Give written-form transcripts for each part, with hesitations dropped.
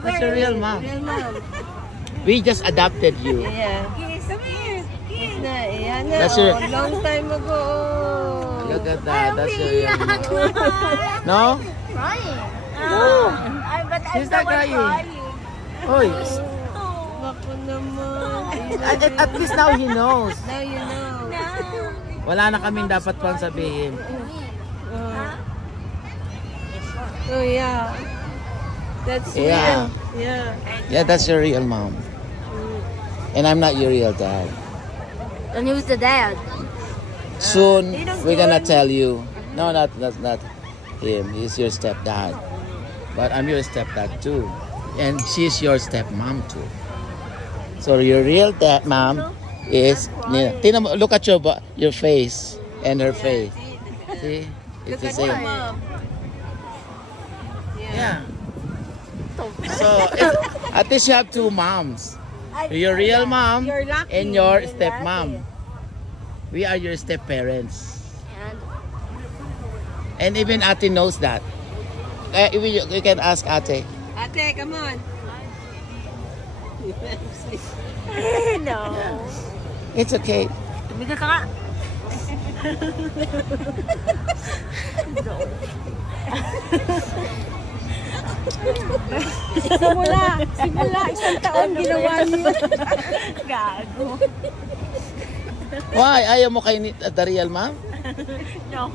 That's your real mom. Real mom. We just adopted you. Yeah. Come here. Yeah, That's your... long time ago. Look at that. That's your real mom. No? Crying. No. But I'm She's not crying. Oy. Bako naman. At least now he knows. Now you know. Wala na kaming dapat pang sabihin. Oh yeah. That's Yeah. real. Yeah. Yeah, that's your real mom. And I'm not your real dad. Then who's the dad? Soon, we're gonna tell you. No, that's not him. He's your stepdad. But I'm your stepdad too. And she's your stepmom too. So your real dad, mom, is... Tina, look at your face and her face. See? It's the same. Mom. Yeah. So, at least you have two moms. Your real mom and your stepmom. We are your step parents. And even Ate knows that. You can ask Ate. Ate, come on. No. It's okay. Tumigil ka nga. Simula, isang taon ginawa niyo. Gago. Why? Ayaw mo kay the real mom? No.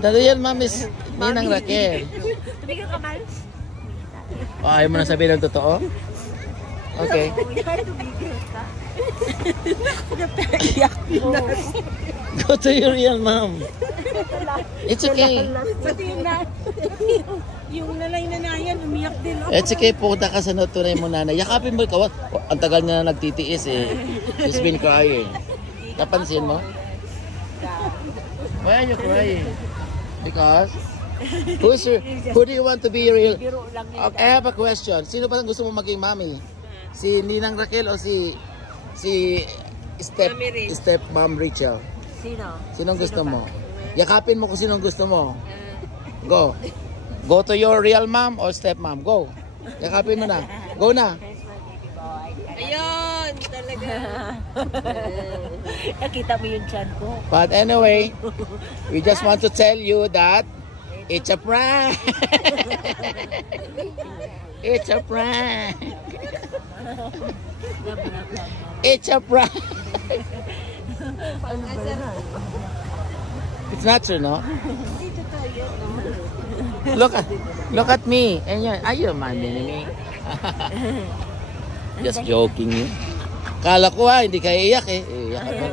The real mom is Ninang Raquel. Tumigil ka man. Ayaw mo na sabihin ng totoo? Okay. Tumigil ka. Go to your real mom. It's okay. Pati yung nanay na yan, umiyak din. It's okay, punta ka sa tunay mo nanay. Yakapin mo ikaw. Ang tagal niya na nagtitiis eh. She's been crying. Napansin mo? Why are you crying? Because? Who do you want to be real? Okay, I have a question. Sino ba ang gusto mo maging mommy? Si Ninang Raquel o si step mom Rachel? Sino? Sinong gusto mo? Yakapin mo kung sinong gusto mo. Go. Go to your real mom or step mom. Go. Yakapin mo na. Go na. Ayun, talaga. Nakita mo yung chan ko. But anyway, we just want to tell you that it's a prank. It's a prank. It's a prank. It's not true, no? Look at me. And are you minding me? Just joking. Kala ko hindi kayo iyak eh. Iyak ako.